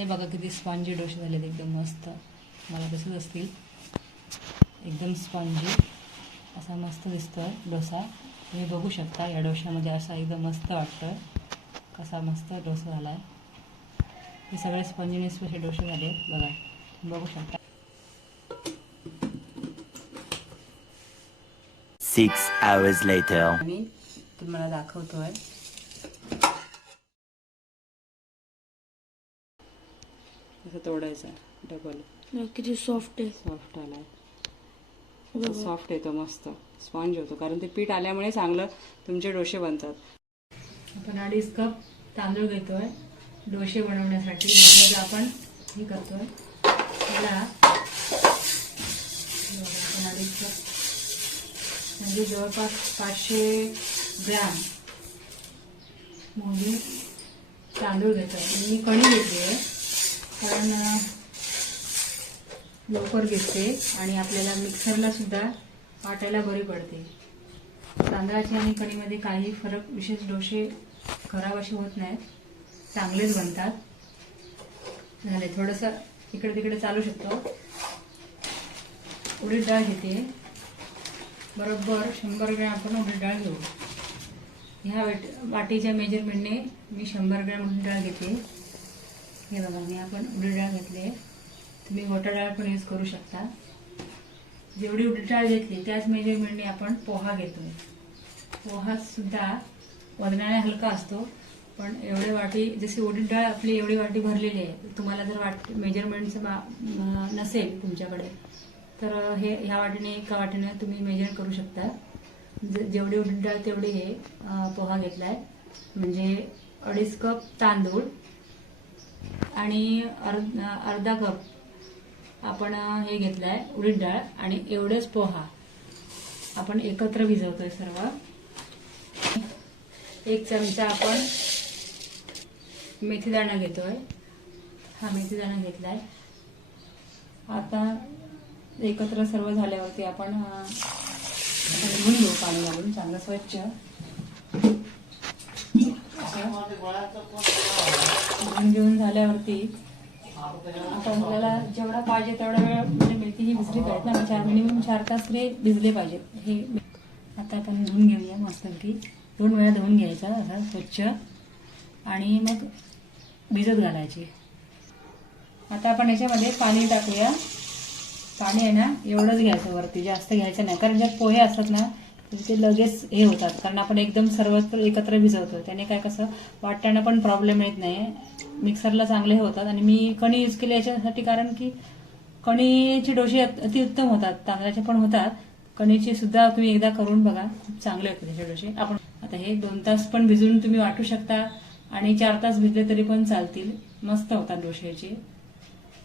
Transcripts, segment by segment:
हे बघा किती स्पॉन्जी डोसे झालेत, एकदम मस्त. मला तसंच असतील, एकदम स्पॉन्जी असा मस्त दिसतोय डोसा. तुम्ही बघू शकता या डोशामध्ये असा एकदम मस्त वाटतं, कसा मस्त डोसा झाला आहे. हे सगळे स्पॉन्जीनेस असे डोसे झाले बघा, बघू शकता. 6 hours later. मी तुम्हाला दाखवतोय. असं तोडायचा डबल. किती सॉफ्ट आहे. सॉफ्ट आलाय, सॉफ्ट येतो, मस्त स्पॉन्ज होतो, कारण ते पीठ आल्यामुळे चांगलं तुमचे डोसे बनतात. आपण 2.5 कप तांदूळ घेतोय डोसे बनवण्यासाठी. डोश्याला आपण हे करतोय, त्याला 2.5 कप म्हणजे जवळपास 500 ग्रॅम मोहरी तांदूळ घेतोय. मी कणी घेतली आहे, कारण लवकर घेते आणि आपल्याला मिक्सरला सुद्धा वाटायला बरी पडते. तांदळाची आणि कणीमध्ये काही फरक, विशेष डोसे खराब असे होत नाहीत, चांगलेच बनतात. झाले, थोडंसं इकडे तिकडे चालू शकतो. उडीद डाळ घेते, बरोबर 100 ग्रॅम आपण उडीद डाळ घेऊ. ह्या वाटीच्या मेजरमेंटने मी 100 ग्रॅम उडीद डाळ घेते. हे बघा, मी आपण उडीद डाळ घेतले. तुम्ही गोटा डाळ पण यूज करू शकता. जेवढी उडीद डाळ घेतली त्याच मेजरमेंटने आपण पोहा घेतोय. पोहा सुद्धा वजनाने हलका असतो, पण एवढे वाटी, जशी उडीद डाळ आपली एवढी वाटी भरलेली आहे, तुम्हाला जर मेजरमेंटचं नसेल तुमच्याकडे, तर ह्या वाटीने एका वाटीने तुम्ही मेजर करू शकता. जेवढी उडीद डाळ तेवढी हे पोहा घेतलाय, म्हणजे 2.5 कप तांदूळ आणि अर्धा कप आपण हे घेतलाय उडीद डाळ, आणि एवढेच पोहा आपण एकत्र भिजवतोय सर्व. 1 चमचा आपण मेथीदाणा घेतोय. हा मेथीदाणा घेतलाय. आता एकत्र सर्व झाल्यावरती आपण धुवून घेऊ पाणी घालून चांगलं स्वच्छ. धुवून घेऊन झाल्यावरती आता आपल्याला जेवढा पाहिजे तेवढा वेळ, म्हणजे मेथी ही भिजली पाहिजे ना, मिनिमम 4 तास तरी भिजले पाहिजेत. हे आता आपण धुवून घेऊया मस्तपैकी. 2 वेळा धुवून घ्यायचा असा स्वच्छ, आणि मग भिजत घालायची. आता आपण याच्यामध्ये पाणी टाकूया. पाणी आहे ना एवढंच घ्यायचं वरती, जास्त घ्यायचं नाही, कारण ज्यात पोहे असतात ना ते लगेच हे होतात, कारण आपण एकदम सर्व एकत्र भिजवतो. त्याने काय कसं वाटताना पण प्रॉब्लेम येत नाही, मिक्सरला चांगले होतात. आणि मी कणी यूज केली याच्यासाठी, कारण की कणीचे डोसे अतिउत्तम होतात, तांदळाचे पण होतात. कणीचे सुद्धा तुम्ही एकदा करून बघा, खूप चांगले होते त्याचे डोसे. आपण आता हे 2 तास पण भिजून तुम्ही वाटू शकता, आणि 4 तास भिजले तरी पण चालतील, मस्त होतात डोश्याचे.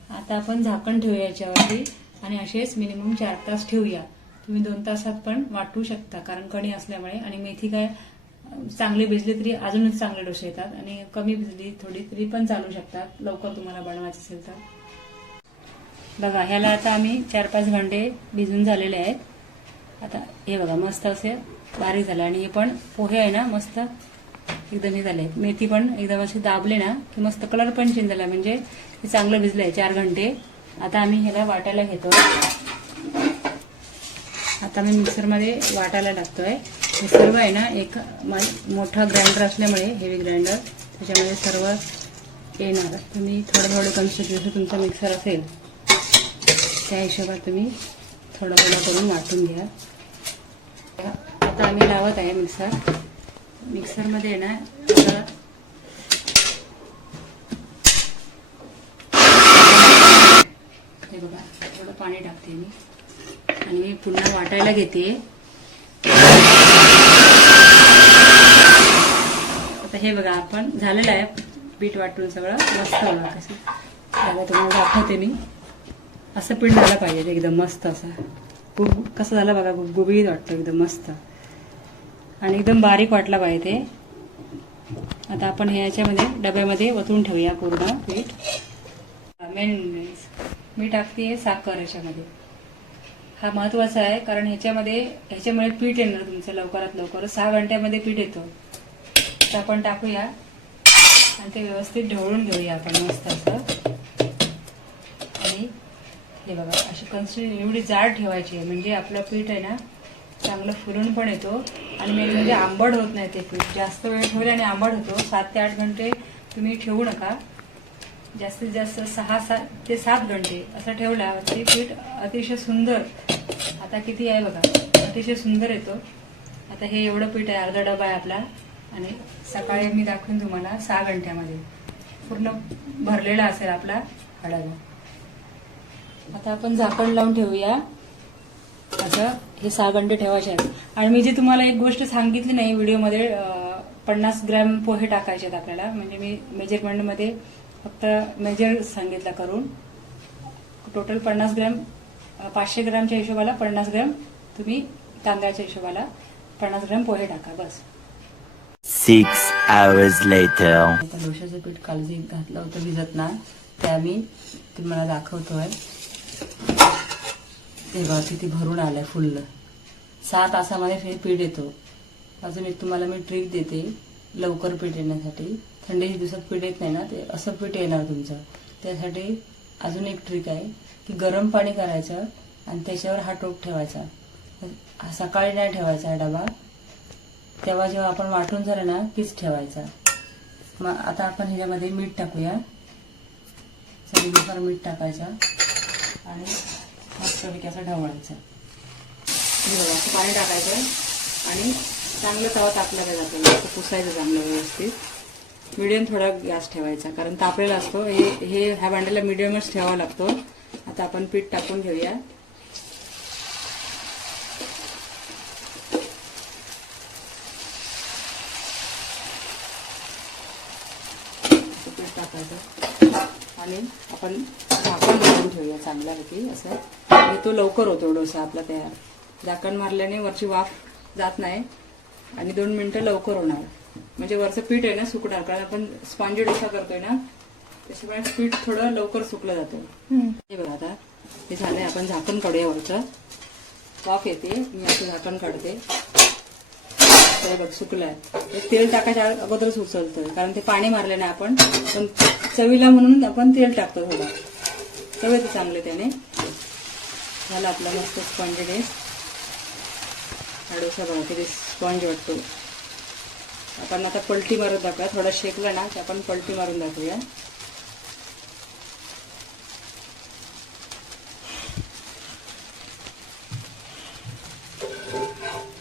आता आपण झाकण ठेवूया याच्यावरती, आणि असेच मिनिमम 4 तास ठेवूया. तुम्ही 2 तासात पण वाटू शकता, कारण कणी असल्यामुळे. आणि मेथी काय चांगली भिजली तरी अजूनच चांगले डोसे येतात, आणि कमी भिजली थोडी तरी पण चालू शकतात, लवकर तुम्हाला बनवायचे असेल तर. बघा, ह्याला आता आम्ही 4-5 घंटे भिजून झालेले आहेत. आता हे बघा मस्त असे बारीक झाले, आणि हे पण पोहे आहे ना मस्त एकदम हे झाले. मेथी पण एकदम असे दाबले ना की मस्त कलर पण चेंज झाला, म्हणजे हे चांगलं भिजलंय 4 घंटे. आता आम्ही ह्याला वाटायला घेतो. आता मी मिक्सरमध्ये वाटायला टाकतोय. हे सर्व आहे ना, एक मोठा ग्राइंडर असल्यामुळे, हेवी ग्राइंडर, त्याच्यामध्ये सर्व येणार. तुम्ही थोडं कन्सिस्टन्सी तुमचा मिक्सर असेल त्या हिशोबात तुम्ही थोडं करून वाटून घ्या. आता आम्ही लावत आहे मिक्सरमध्ये आहे ना. हे बघा, थोडं पाणी टाकते मी, आणि मी पुन्हा वाटायला घेते. आता हे बघा, आपण झालेलं आहे पीठ वाटून, सगळं मस्त होणार. कसं तुम्हाला दाखवते मी. असं पीठ झालं पाहिजे एकदम मस्त, असं कसं झालं बघा, गुबगुबीत वाटतं एकदम मस्त, आणि एकदम बारीक वाटला पाहिजे ते. आता आपण हे याच्यामध्ये डब्यामध्ये ओतून ठेवूया पूर्ण पीठ. मी टाकते साखर याच्यामध्ये. हा महत्वाचा आहे, कारण ह्याच्यामुळे पीठ येणार तुमचं लवकरात लवकर. 6 घंट्यामध्ये पीठ येतो. तर आपण टाकूया आणि ते व्यवस्थित ढवळून घेऊया आपण मस्त असं. हे बघा अशी कन्सिस्टन्सी एवढी जाड ठेवायची आहे म्हणजे आपलं पीठ आहे ना चांगलं फुलून पण येतो आणि मेन म्हणजे आंबट होत नाही ते पीठ. जास्त वेळ ठेवले आणि आंबट होतो. 7 ते 8 घंटे तुम्ही ठेवू नका. जास्तीत जास्त 6 ते 7 घंटे असं ठेवल्यावर ते पीठ अतिशय सुंदर, आता किती आहे बघा, अतिशय सुंदर येतो. आता हे एवढं पीठ आहे, अर्धा डबा आहे आपला आणि सकाळी मी दाखवून तुम्हाला 6 घंट्यामध्ये पूर्ण भरलेला असेल आपला हा डबा. आता आपण झाकण लावून ठेवूया. असं हे 6 घंटे ठेवायचे आहेत. आणि मी जे तुम्हाला एक गोष्ट सांगितली नाही व्हिडिओमध्ये, 50 ग्रॅम पोहे टाकायचे आहेत आपल्याला. म्हणजे मी मेजरमेंटमध्ये फक्त मेजर सांगितलं करून. टोटल 50 ग्रॅम, 500 ग्रॅमच्या हिशोबाला 50 ग्रॅम तुम्ही तांदळाच्या हिशोबाला 50 ग्रॅम पोहे टाका बस. 6 hours later. आता डोशाचं पीठ काल जे घातलं होतं भिजत ना, ते आम्ही तुम्हाला दाखवतोय. ते बघा किती भरून आलंय फुल्ल. 6 तासामध्ये हे पीठ येतो. अजून एक तुम्हाला मी ट्रिक देते लवकर पीठ येण्यासाठी. थंडीच्या दिवसात पीठ येत नाही ना, ते असं पीठ येणार तुमचं. त्यासाठी अजून एक ट्रिक आहे की गरम पाणी करायचं आणि त्याच्यावर हा टोप ठेवायचा. सकाळी नाही ठेवायचा हा डबा, तेव्हा जेव्हा आपण वाटून झालं ना तीच ठेवायचा. मग आता आपण ह्याच्यामध्ये मीठ टाकूया. चवीनुसार मीठ टाकायचं आणि मस्तपैकी असं ढवळायचं. हे बघा असं पाणी टाकायचं आणि चांगलं तवा तापला जातं. असं पुसायचं चांगलं व्यवस्थित. मीडियम थोडा गॅस ठेवायचा कारण तापलेला असतो. हे ह्या भांड्याला मीडियमच ठेवावा लागतो. आता आपण पीठ टाकून घेऊया. पीठ टाकायचं आणि आपण झाकण मारून ठेवूया चांगल्यापैकी. असं तो लवकर होतो डोसा आपला तयार. झाकण मारल्याने वरची वाफ जात नाही आणि 2 मिनिटं लवकर होणार. म्हणजे वरचं पीठ आहे ना सुकणार, कारण आपण स्पॉन्जी डोसा करतोय ना, त्याच्यामुळे पीठ थोडं लवकर सुकलं जातं. हे बघा आता हे झालंय. आपण झाकण काढूया. वरचं वाफ येते, मी असं झाकण काढते. तर बघ सुकलंय. तेल टाकायच्या अगोदरच उचलतोय कारण ते पाणी मारले ना आपण, पण चवीला म्हणून आपण तेल टाकतो थोडं. चव येते चांगले त्याने. झालं आपला मस्त स्पॉन्जी डिश. हा डोसा बघा किती स्पॉन्ज वाटतो. आपण आता पलटी मारून दाखवूया. थोडा शेकला ना की आपण पलटी मारून दाखवूया.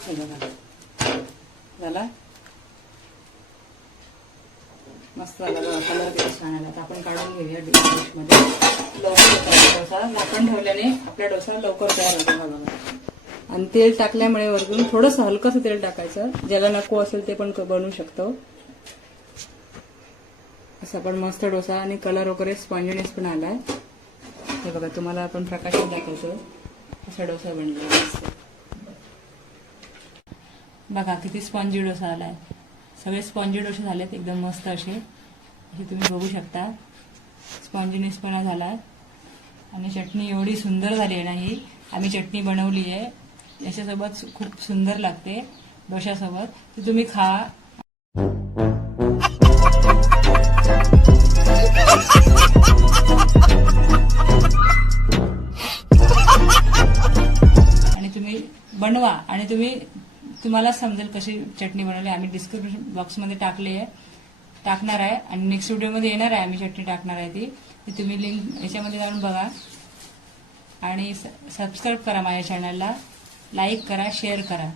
हे बघा झाला मस्त झाला बघा. कलर किती छान आला. आता आपण काढून घेऊया डिशमध्ये. लवकर होता डोसा. झाकण ठेवल्याने आपला डोसा लवकर तयार होतो. हा बघा. आणि तेल टाकल्यामुळे वरतून थोडंसं हलकंसं तेल टाकायचं. ज्याला नको असेल ते पण बनवू शकतो. असं पण मस्त डोसा आणि कलर वगैरे स्पॉन्जीनेस पण आलाय. हे बघा तुम्हाला आपण प्रकाशात दाखवतो. असा डोसा बनला मस्त. बघा किती स्पॉन्जी डोसा आलाय. सगळे स्पॉन्जी डोसे झालेत एकदम मस्त असे. हे तुम्ही बघू शकता. स्पॉन्जीनेस पण झालाय आणि चटणी एवढी सुंदर झाली आहे ना. ही आम्ही चटणी बनवली आहे. याच्यासोबत खूप सुंदर लागते डोशासोबत. ती तुम्ही खा. आणि तुम्ही बनवा आणि तुम्हाला समजेल कशी चटणी बनवली. आम्ही डिस्क्रिप्शन बॉक्समध्ये टाकणार आहे आणि नेक्स्ट व्हिडिओमध्ये येणार आहे. आम्ही चटणी टाकणार आहे ती तुम्ही लिंक याच्यामध्ये जाऊन बघा आणि सबस्क्राईब करा माझ्या चॅनलला. लाईक करा, शेअर करा.